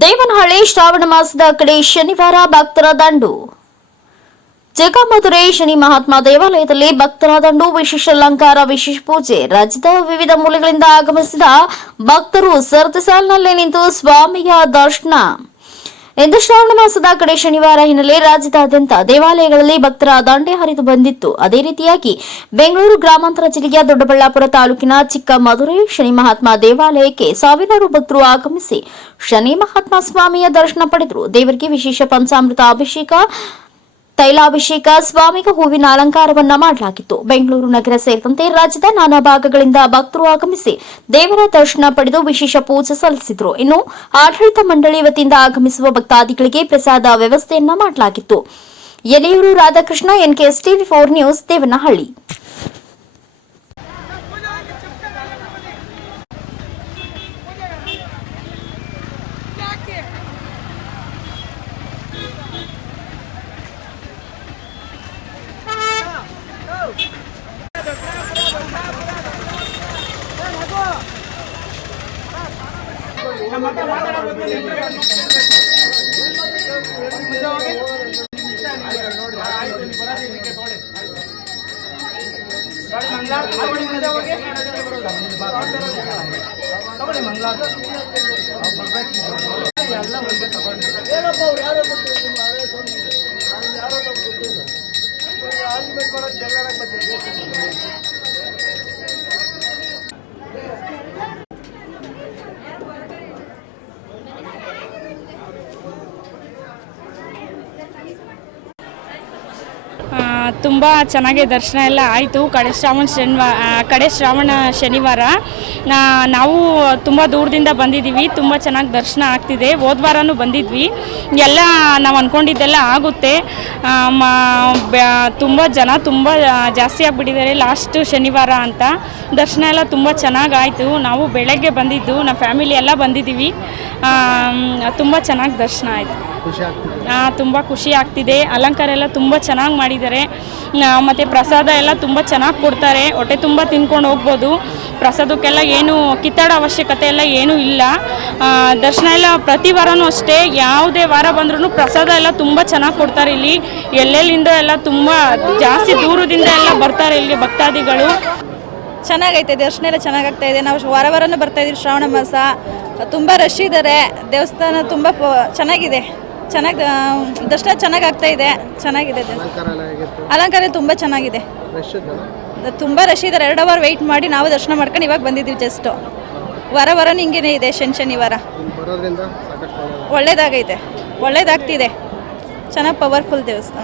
ದೇವನಹಳ್ಳಿ ಶ್ರಾವಣ ಮಾಸದ ಕಡೆ ಶನಿವಾರ ಭಕ್ತರ ದಂಡು. ಚಿಕ್ಕಮದುರೈ ಶನಿ ಮಹಾತ್ಮ ದೇವಾಲಯದಲ್ಲಿ ಭಕ್ತರ ದಂಡು, ವಿಶೇಷ ಅಲಂಕಾರ, ವಿಶೇಷ ಪೂಜೆ. ರಾಜ್ಯದ ವಿವಿಧ ಮೂಲೆಗಳಿಂದ ಆಗಮಿಸಿದ ಭಕ್ತರು ಸರತಿ ಸಾಲಿನಲ್ಲಿ ನಿಂತು ಸ್ವಾಮಿಯ ದರ್ಶನ. ಇಂದು ಶ್ರಾವಣ ಮಾಸದ ಕಡೆ ಶನಿವಾರ ಹಿನ್ನೆಲೆ ರಾಜ್ಯದಾದ್ಯಂತ ದೇವಾಲಯಗಳಲ್ಲಿ ಭಕ್ತರ ದಾಂಡೆ ಹರಿದು ಬಂದಿತ್ತು. ಅದೇ ರೀತಿಯಾಗಿ ಬೆಂಗಳೂರು ಗ್ರಾಮಾಂತರ ಜಿಲ್ಲೆಯ ದೊಡ್ಡಬಳ್ಳಾಪುರ ತಾಲೂಕಿನ ಚಿಕ್ಕ ಮಧುರೈ ಶನಿ ಮಹಾತ್ಮ ದೇವಾಲಯಕ್ಕೆ ಸಾವಿರಾರು ಭಕ್ತರು ಆಗಮಿಸಿ ಶನಿ ಮಹಾತ್ಮ ಸ್ವಾಮಿಯ ದರ್ಶನ ಪಡೆದರು. ದೇವರಿಗೆ ವಿಶೇಷ ಪಂಚಾಮೃತ ಅಭಿಷೇಕ ತೈಲಾಭಿಷೇಕ, ಸ್ವಾಮಿಗೆ ಹೂವಿನ ಅಲಂಕಾರವನ್ನ ಮಾಡಲಾಗಿತ್ತು. ಬೆಂಗಳೂರು ನಗರ ಸೇರಿದಂತೆ ರಾಜ್ಯದ ನಾನಾ ಭಾಗಗಳಿಂದ ಭಕ್ತರು ಆಗಮಿಸಿ ದೇವರ ದರ್ಶನ ಪಡೆದು ವಿಶೇಷ ಪೂಜೆ ಸಲ್ಲಿಸಿದ್ರು. ಇನ್ನು ಆಡಳಿತ ಮಂಡಳಿ ವತಿಯಿಂದ ಆಗಮಿಸುವ ಭಕ್ತಾದಿಗಳಿಗೆ ಪ್ರಸಾದ ವ್ಯವಸ್ಥೆಯನ್ನ ಮಾಡಲಾಗಿತ್ತು. Eleyuru Radhakrishna NKS TV four news, Devanahalli. ಮಂಗಳಾರ ತಗೊಳ್ಳಿ ಮಂಗಳಾರ ಎಲ್ಲ ಮುಂದೆ ತಗೊಂಡು ತುಂಬ ಚೆನ್ನಾಗಿ ದರ್ಶನ ಎಲ್ಲ ಆಯಿತು. ಕಡೆ ಶ್ರಾವಣ ಶನಿವಾರ ಕಡೆ ಶ್ರಾವಣ ಶನಿವಾರ. ನಾವು ತುಂಬ ದೂರದಿಂದ ಬಂದಿದ್ದೀವಿ. ತುಂಬ ಚೆನ್ನಾಗಿ ದರ್ಶನ ಆಗ್ತಿದೆ. ಹೋದ ಬಂದಿದ್ವಿ. ಎಲ್ಲ ನಾವು ಅಂದ್ಕೊಂಡಿದ್ದೆಲ್ಲ ಆಗುತ್ತೆ. ತುಂಬ ಜನ ತುಂಬ ಜಾಸ್ತಿ ಆಗಿಬಿಟ್ಟಿದ್ದಾರೆ ಲಾಸ್ಟ್ ಶನಿವಾರ ಅಂತ. ದರ್ಶನ ಎಲ್ಲ ತುಂಬ ಚೆನ್ನಾಗಿ ಆಯಿತು. ನಾವು ಬೆಳಗ್ಗೆ ಬಂದಿದ್ದು ನಮ್ಮ ಫ್ಯಾಮಿಲಿ ಎಲ್ಲ ಬಂದಿದ್ದೀವಿ. ತುಂಬ ಚೆನ್ನಾಗಿ ದರ್ಶನ ಆಯಿತು. ತುಂಬ ಖುಷಿ ಆಗ್ತಿದೆ. ಅಲಂಕಾರ ಎಲ್ಲ ತುಂಬ ಚೆನ್ನಾಗಿ ಮಾಡಿದ್ದಾರೆ. ಮತ್ತು ಪ್ರಸಾದ ಎಲ್ಲ ತುಂಬ ಚೆನ್ನಾಗಿ ಕೊಡ್ತಾರೆ. ಹೊಟ್ಟೆ ತುಂಬ ತಿನ್ಕೊಂಡು ಹೋಗ್ಬೋದು. ಪ್ರಸಾದಕ್ಕೆಲ್ಲ ಏನು ಕಿತ್ತಾಡೋ ಅವಶ್ಯಕತೆ ಎಲ್ಲ ಏನೂ ಇಲ್ಲ. ಆ, ದರ್ಶನ ಎಲ್ಲ ಪ್ರತಿ ವಾರನೂ ಅಷ್ಟೇ. ಯಾವುದೇ ವಾರ ಬಂದ್ರೂ ಪ್ರಸಾದ ಎಲ್ಲ ತುಂಬ ಚೆನ್ನಾಗಿ ಕೊಡ್ತಾರೆ ಇಲ್ಲಿ. ಎಲ್ಲೆಲ್ಲಿಂದ ಎಲ್ಲ ತುಂಬ ಜಾಸ್ತಿ ದೂರದಿಂದ ಎಲ್ಲ ಬರ್ತಾರೆ ಇಲ್ಲಿಗೆ ಭಕ್ತಾದಿಗಳು. ಚೆನ್ನಾಗೈತೆ ದರ್ಶನ ಎಲ್ಲ ಚೆನ್ನಾಗಾಗ್ತಾ ಇದೆ. ನಾವು ವಾರ ವಾರನೂ ಬರ್ತಾ ಇದ್ದೀವಿ ಶ್ರಾವಣ ಮಾಸ. ತುಂಬ ರಶ್ ಇದ್ದಾರೆ. ದೇವಸ್ಥಾನ ತುಂಬ ಪ- ಚೆನ್ನಾಗಿದೆ. ಚೆನ್ನಾಗಿ ದರ್ಶನ ಚೆನ್ನಾಗಿ ಆಗ್ತಾ ಇದೆ. ಚೆನ್ನಾಗಿದೆ. ಅಲಂಕಾರ ತುಂಬ ಚೆನ್ನಾಗಿದೆ. ತುಂಬ ರಶ್ ಇದ್ದಾರೆ. ಎರಡು ಅವರ್ ವೆಯ್ಟ್ ಮಾಡಿ ನಾವು ದರ್ಶನ ಮಾಡ್ಕೊಂಡು ಇವಾಗ ಬಂದಿದ್ದೀವಿ ಜಸ್ಟು ವಾರ ವಾರ ಹಿಂಗೇನೆ ಇದೆ ಶನಿ ಶನಿವಾರ. ಒಳ್ಳೇದಾಗೈತೆ. ಒಳ್ಳೇದಾಗ್ತಿದೆ. ಚೆನ್ನಾಗಿ ಪವರ್ಫುಲ್ ದೇವಸ್ಥಾನ.